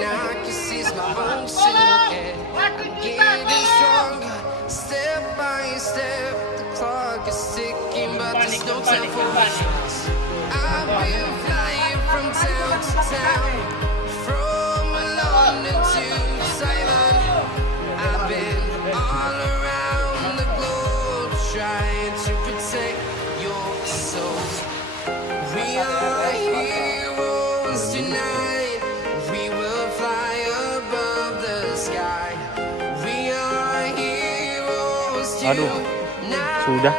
I can see my own silhouette. I'm getting stronger, step by step. The clock is ticking, but there's no time for me. I've been flying from town to town, from London to Taiwan. I've been all around the globe trying to protect your soul. We are heroes tonight. We will fly above the sky. We are heroes tonight. Sudah.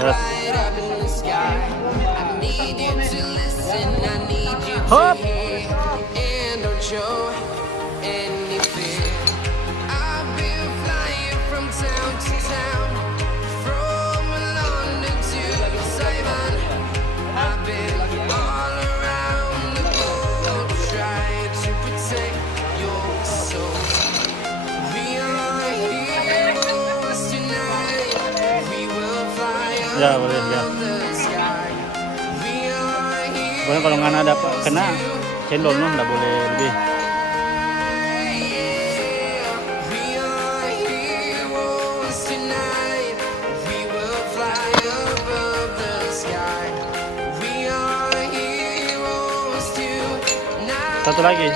Right up in the sky. I need you to listen, I need you to hear, and don't show any fear. I've been flying from town to town, from London to Taiwan. I've been all around the globe trying to protect your soul. We are heroes tonight. We will fly. Ya boleh ya. Pokoknya kalau nggak ada kena cendol noh nggak boleh lebih. Satu lagi.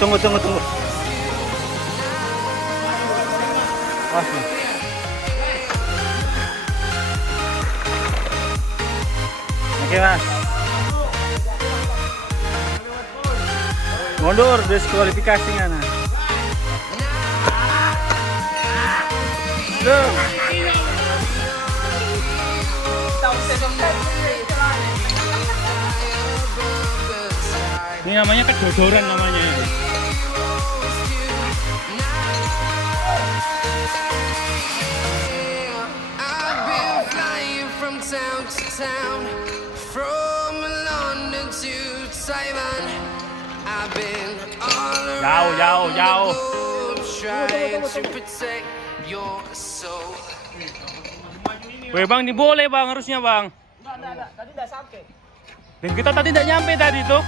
Tunggu. Wah. Oke mas. Mundur diskualifikasinya nah. Ini namanya kedodoran namanya. Town to town, from London to Taiwan. I've been all around the globe trying to protect your soul. Weh bang, ini boleh bang, harusnya bang. Enggak, tadi udah sampai. Dan kita tadi tidak nyampe tadi tuh.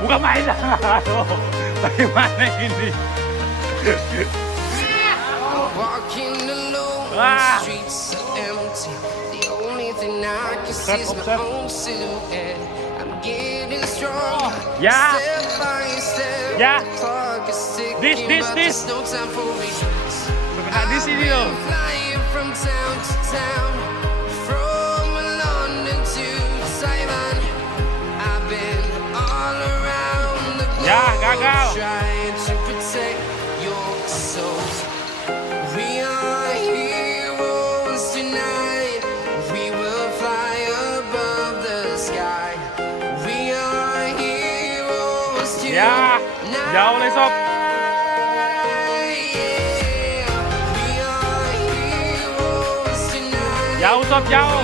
Bukan main lah. Aduh, bagaimana ini? Walking alone, streets are empty. I can see my own silhouette. I'm getting strong. Yeah. Step by step. Yeah. The clock is ticking, This. but there's no time for me. This video. I've been flying from town to town, from London to Taiwan. I've been all around the globe trying to protect your soul. We are heroes tonight. We will fly above the sky. We are heroes tonight. Ya, jauh le sob. Jauh sob, jauh.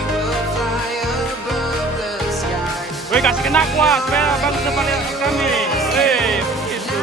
Weh kasih kena kuat supaya bang depan kami. Weh, gitu.